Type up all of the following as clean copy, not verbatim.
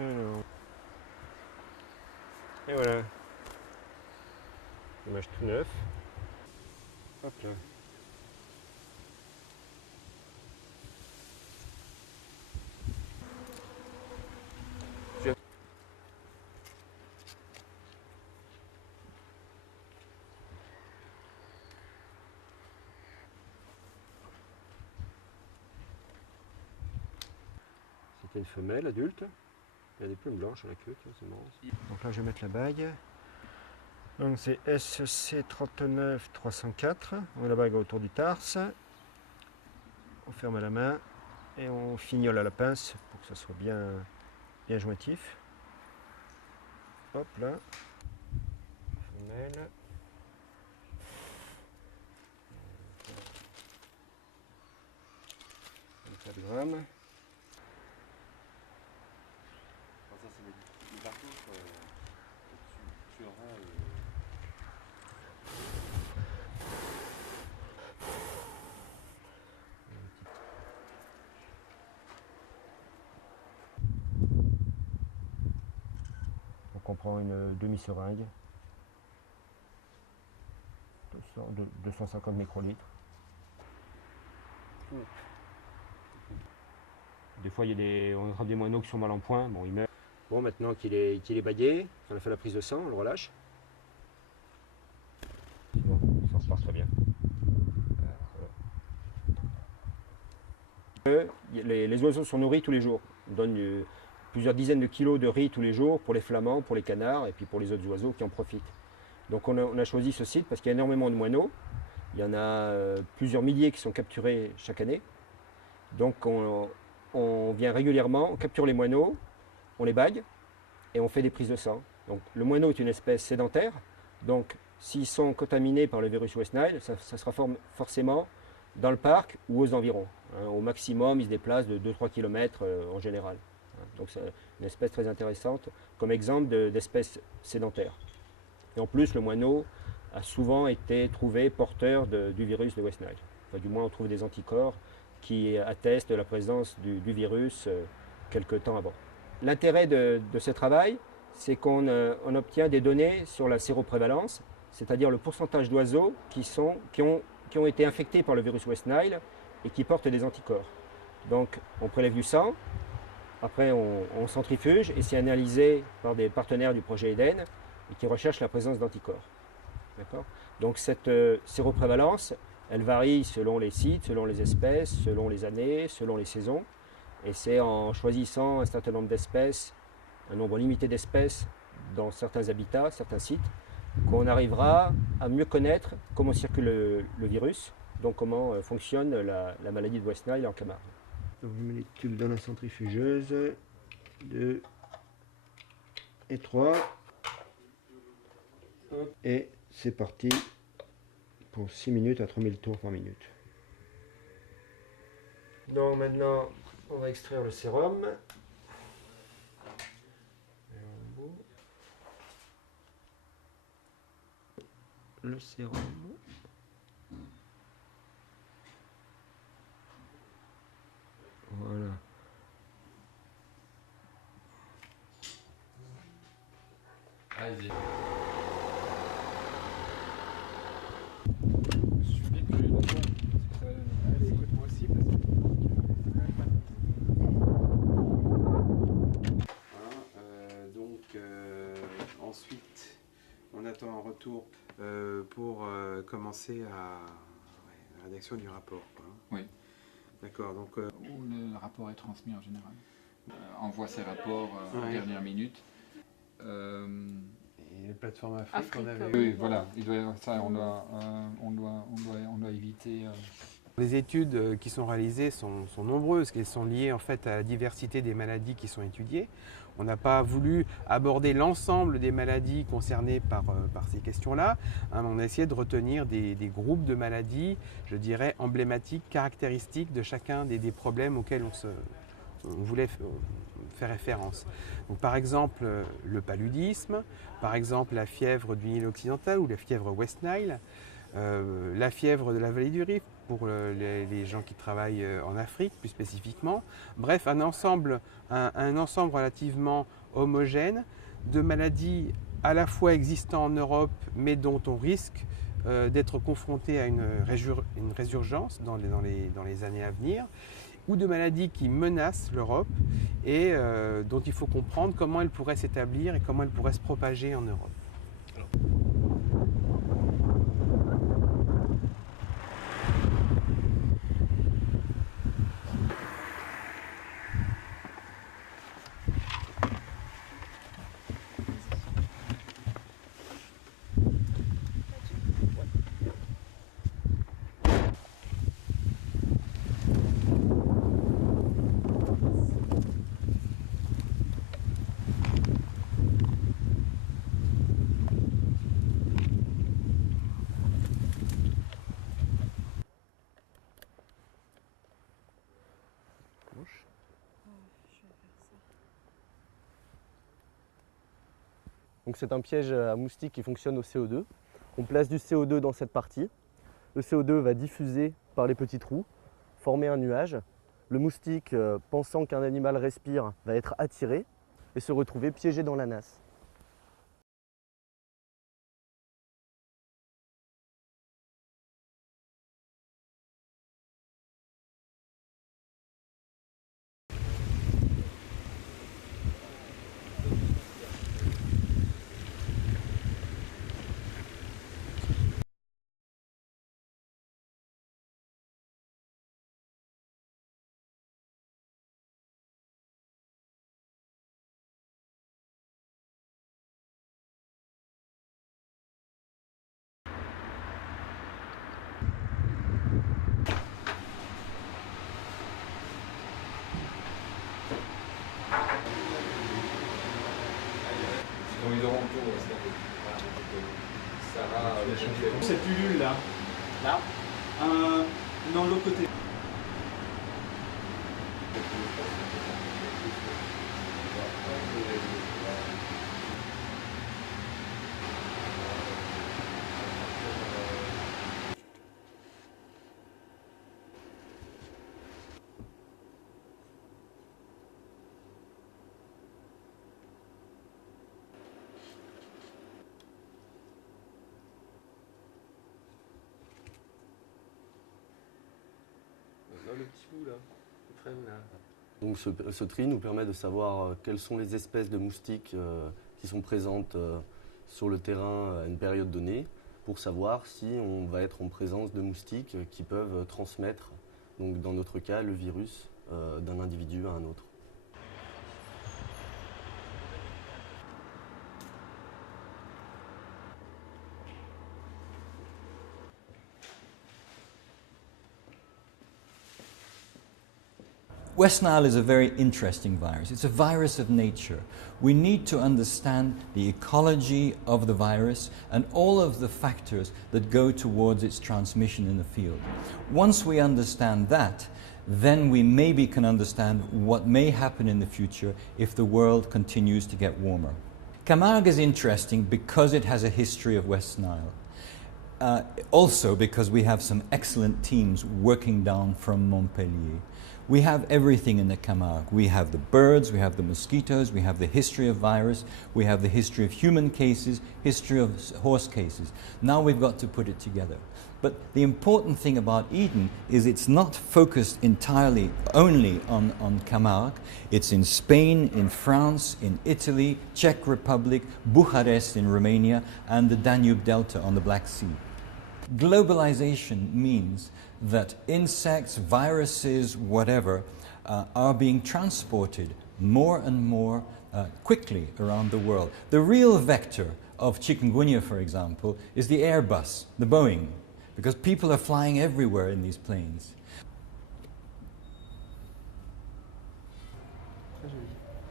Alors. Et voilà. Dommage tout neuf. Hop là. C'était une femelle adulte. Il y a des plumes blanches à la queue, c'est marrant. Donc là je vais mettre la bague. Donc c'est SC39304. On met la bague autour du tarse. On ferme à la main et on fignole à la pince pour que ça soit bien jointif. Hop là. Femelle. 24 grammes. Ça, c'est mais par contre, tu auras. Donc on prend une demi-seringue. 250 microlitres. Des fois, on attrape des moineaux qui sont mal en point. Bon, il meurt. Bon, maintenant qu'il est bagué, on a fait la prise de sang, on le relâche. Bon, ça se passe très bien. Les oiseaux sont nourris tous les jours. On donne plusieurs dizaines de kilos de riz tous les jours pour les flamands, pour les canards et puis pour les autres oiseaux qui en profitent. Donc on a choisi ce site parce qu'il y a énormément de moineaux. Il y en a plusieurs milliers qui sont capturés chaque année. Donc on vient régulièrement, on capture les moineaux, on les bague et on fait des prises de sang. Donc le moineau est une espèce sédentaire. Donc s'ils sont contaminés par le virus West Nile, ça sera forcément dans le parc ou aux environs. Au maximum, ils se déplacent de 2-3 km en général. Donc c'est une espèce très intéressante comme exemple d'espèce sédentaire. Et en plus, le moineau a souvent été trouvé porteur du virus de West Nile. Enfin, du moins, on trouve des anticorps qui attestent de la présence du virus quelques temps avant. L'intérêt de ce travail, c'est qu'on obtient des données sur la séroprévalence, c'est-à-dire le pourcentage d'oiseaux qui ont été infectés par le virus West Nile et qui portent des anticorps. Donc, on prélève du sang, après on centrifuge et c'est analysé par des partenaires du projet Eden et qui recherchent la présence d'anticorps. Donc cette séroprévalence, elle varie selon les sites, selon les espèces, selon les années, selon les saisons. Et c'est en choisissant un certain nombre d'espèces, un nombre limité d'espèces dans certains habitats, certains sites, qu'on arrivera à mieux connaître comment circule le virus, donc comment fonctionne la maladie de West Nile en Camargue. Donc je mets les tubes dans la centrifugeuse, 2 et 3. Et c'est parti pour 6 minutes à 3000 tours par minute. Donc maintenant, on va extraire le sérum. Le sérum. Voilà. Allez-y. Ensuite, on attend un retour pour commencer à la rédaction du rapport. Quoi. Oui. D'accord. Donc, Où le rapport est transmis en général. Envoie ses rapports en dernière minute. et les plateformes Afrique, on avait. Oui, voilà. On doit éviter. Les études qui sont réalisées sont nombreuses, qu'elles sont liées en fait à la diversité des maladies qui sont étudiées. On n'a pas voulu aborder l'ensemble des maladies concernées par ces questions-là. On a essayé de retenir des groupes de maladies, je dirais, emblématiques, caractéristiques de chacun des problèmes auxquels on voulait faire référence. Donc, par exemple, le paludisme, par exemple la fièvre du Nil occidental ou la fièvre West Nile. la fièvre de la vallée du Rift pour les gens qui travaillent en Afrique plus spécifiquement. Bref, un ensemble relativement homogène de maladies à la fois existant en Europe mais dont on risque d'être confronté à une résurgence dans les années à venir, ou de maladies qui menacent l'Europe et dont il faut comprendre comment elles pourraient s'établir et comment elles pourraient se propager en Europe. Donc c'est un piège à moustiques qui fonctionne au CO2. On place du CO2 dans cette partie. Le CO2 va diffuser par les petits trous, former un nuage. Le moustique, pensant qu'un animal respire, va être attiré et se retrouver piégé dans la nasse. Cette pullule là, non, de l'autre côté. Le petit bout là, le traîne là. Donc ce tri nous permet de savoir quelles sont les espèces de moustiques qui sont présentes sur le terrain à une période donnée, pour savoir si on va être en présence de moustiques qui peuvent transmettre, donc dans notre cas, le virus d'un individu à un autre. West Nile is a very interesting virus. It's a virus of nature. We need to understand the ecology of the virus and all of the factors that go towards its transmission in the field. Once we understand that, then we maybe can understand what may happen in the future if the world continues to get warmer. Camargue is interesting because it has a history of West Nile. Also because we have some excellent teams working down from Montpellier. We have everything in the Camargue. We have the birds, we have the mosquitoes, we have the history of virus, we have the history of human cases, history of horse cases. Now we've got to put it together. But the important thing about Eden is it's not focused entirely only on Camargue. It's in Spain, in France, in Italy, Czech Republic, Bucharest in Romania, and the Danube Delta on the Black Sea. Globalization means that insects, viruses, whatever, are being transported more and more quickly around the world. The real vector of chikungunya, for example, is the Airbus, the Boeing, because people are flying everywhere in these planes.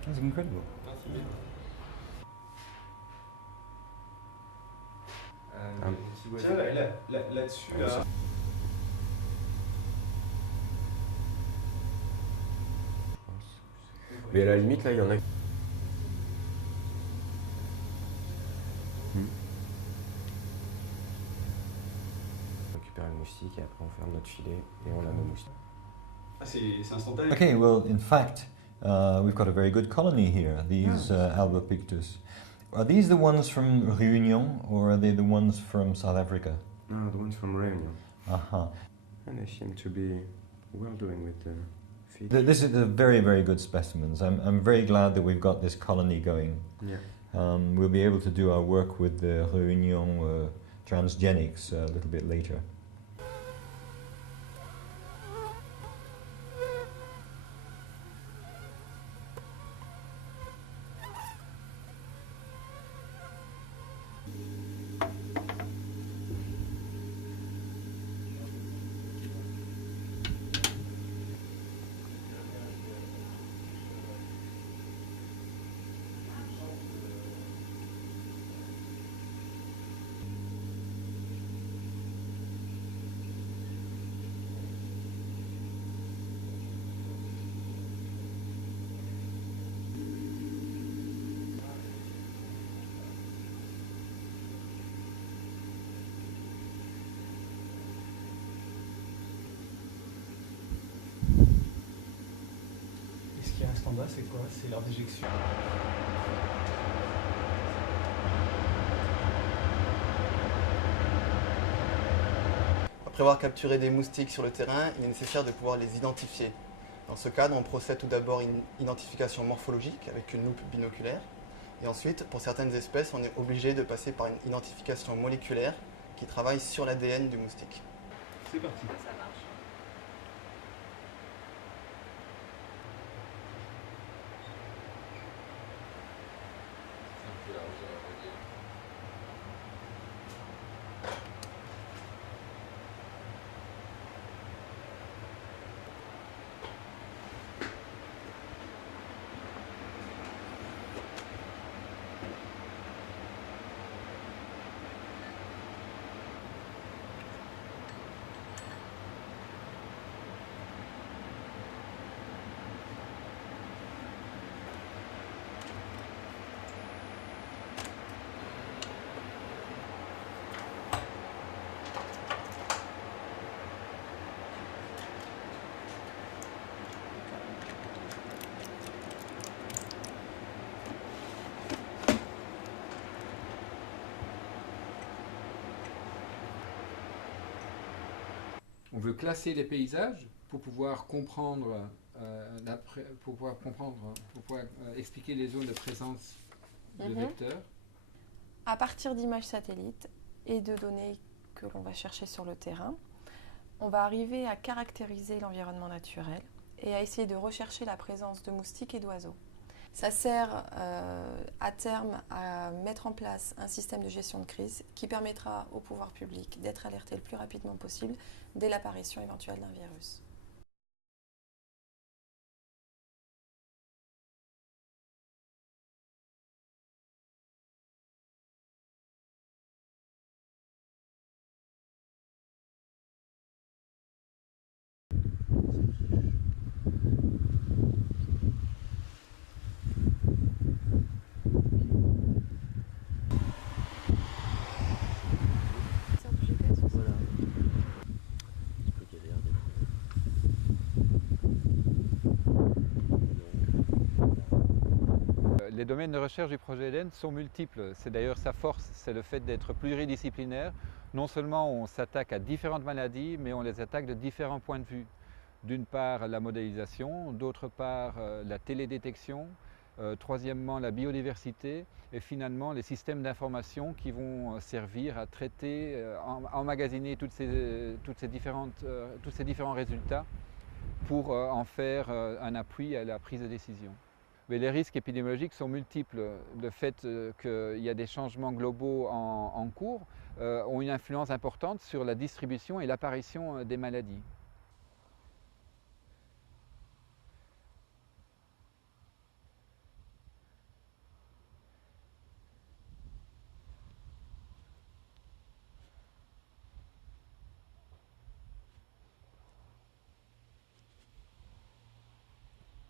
That's incredible. Tiens, là-dessus, là. Mais à la limite, là, il y en a. moustiques et après on ferme notre filet et on a nos moustiques. Ah, c'est instantané. Okay, well, in fact, we've got a very good colony here, these Albopictus. Are these the ones from Réunion or are they the ones from South Africa? No, the ones from Réunion. Uh-huh. And they seem to be well doing with the feed. This is a very, very good specimens. I'm very glad that we've got this colony going. Yeah. We'll be able to do our work with the Réunion transgenics a little bit later. Et ce qui reste en bas, c'est quoi? C'est l'heure d'éjection. Après avoir capturé des moustiques sur le terrain, il est nécessaire de pouvoir les identifier. Dans ce cadre, on procède tout d'abord à une identification morphologique avec une loupe binoculaire. Et ensuite, pour certaines espèces, on est obligé de passer par une identification moléculaire qui travaille sur l'ADN du moustique. C'est parti. On veut classer les paysages pour pouvoir comprendre, expliquer les zones de présence de vecteurs. À partir d'images satellites et de données que l'on va chercher sur le terrain, on va arriver à caractériser l'environnement naturel et à essayer de rechercher la présence de moustiques et d'oiseaux. Ça sert à terme à mettre en place un système de gestion de crise qui permettra au pouvoir public d'être alerté le plus rapidement possible dès l'apparition éventuelle d'un virus. Les domaines de recherche du projet Eden sont multiples. C'est d'ailleurs sa force, c'est le fait d'être pluridisciplinaire. Non seulement on s'attaque à différentes maladies, mais on les attaque de différents points de vue. D'une part la modélisation, d'autre part la télédétection, troisièmement la biodiversité et finalement les systèmes d'information qui vont servir à traiter, emmagasiner tous ces différents résultats pour en faire un appui à la prise de décision. Mais les risques épidémiologiques sont multiples. Le fait qu'il y a des changements globaux en cours ont une influence importante sur la distribution et l'apparition des maladies.